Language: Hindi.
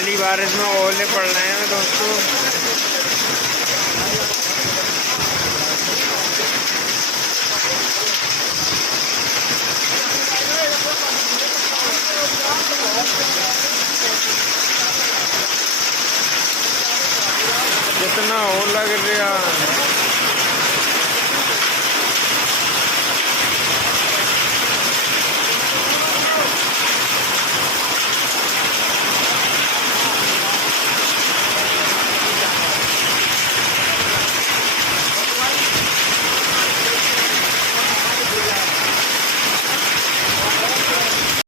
पहली बारिश में ओले पड़ रहे हैं दोस्तों। कितना ओला गिर रहा है।